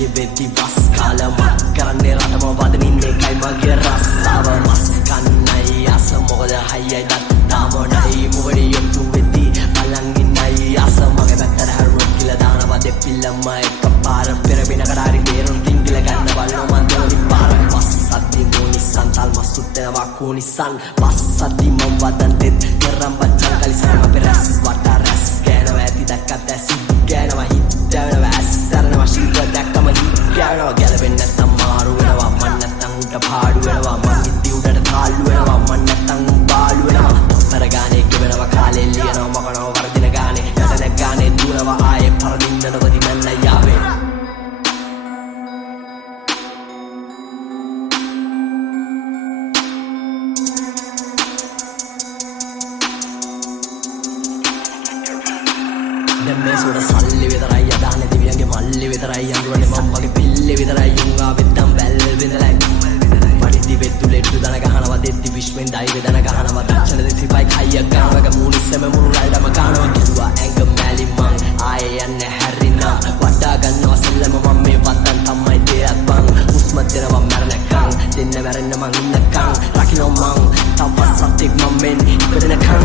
වැඩි වෙද්දි වස් කාලමක් කරන්නේ රටම වදනින්නේ කයි මගේ රස්සාව මස් කන්නයි අස මොකද හයියයි දත්තාම නයි මොකද යොතු වෙද්දි බලන් ඉන්නයි අස මගේ පැත්තට හැරුණොත් කියලා දානවා දෙපිල්ලම එකපාර පෙරබින කඩාරි බේරුම් තින්ගිල ගන්න බලනවා මන් දෙවනි පාර පස්සද්දි මොනිසන් තල් මස්සුත් වෙනවා කෝනිසන් පස්සද්දි මම වදන් දෙත් කරම් බච්චන් කලිසම අපේ රැස් වටා රැස් ගෑනවා ඇති දැක්කත් ඇසි ගෑනවා හිත් දැවෙනවා ඇස්සරනවා ශීත දැක්කම හිත් ගෑනවා ගැලපෙන්නේ නැත්තම් මාරු වෙනවා මන් නැත්තම් උඩ පාඩු වෙනවා මන් ඉද්දි උඩට තාල්ලු වෙනවා මන් නැත්තම් බාලු වෙනවා තොත්තර ගානේ ගෙවෙනවා කාලේ ලියනවා මකනවා වර්ධින ගානේ යටන ගානේ දුරනවා ආයේ පරදින්න නවදි මන්න යාවේ මේසොට සල්ලි විතරයි යදානේ දිවියන්ගේ මල්ලි විතරයි යඳුරන්නේ මම වගේ පිල්ලේ විතරයි යුංගා වෙද්දම් වැල් විඳලයි පඩිදි වෙද්දු ලෙඩ්ඩු දන ගහනවා දෙද්දි විශ්වෙන් දයි වෙදන ගහනවා දක්ෂණ දෙසිපයි කයියක් ගන්නවක මූනිස්සම මුරුල්ලම ගන්නවා කිව්වා ඇඟ මැලි මං ආයේ යන්නේ හැරිනම් වඩා ගන්නවා සෙල්ලම මම මේ වත්තන් තමයි දෙයක් බං උස්ම දෙනවා මරණකම් දෙන්න මැරෙන්න මං ඉන්නකම් රකින්න මං තවත් සත්‍යක් මම මෙන් ඉපදෙනකම්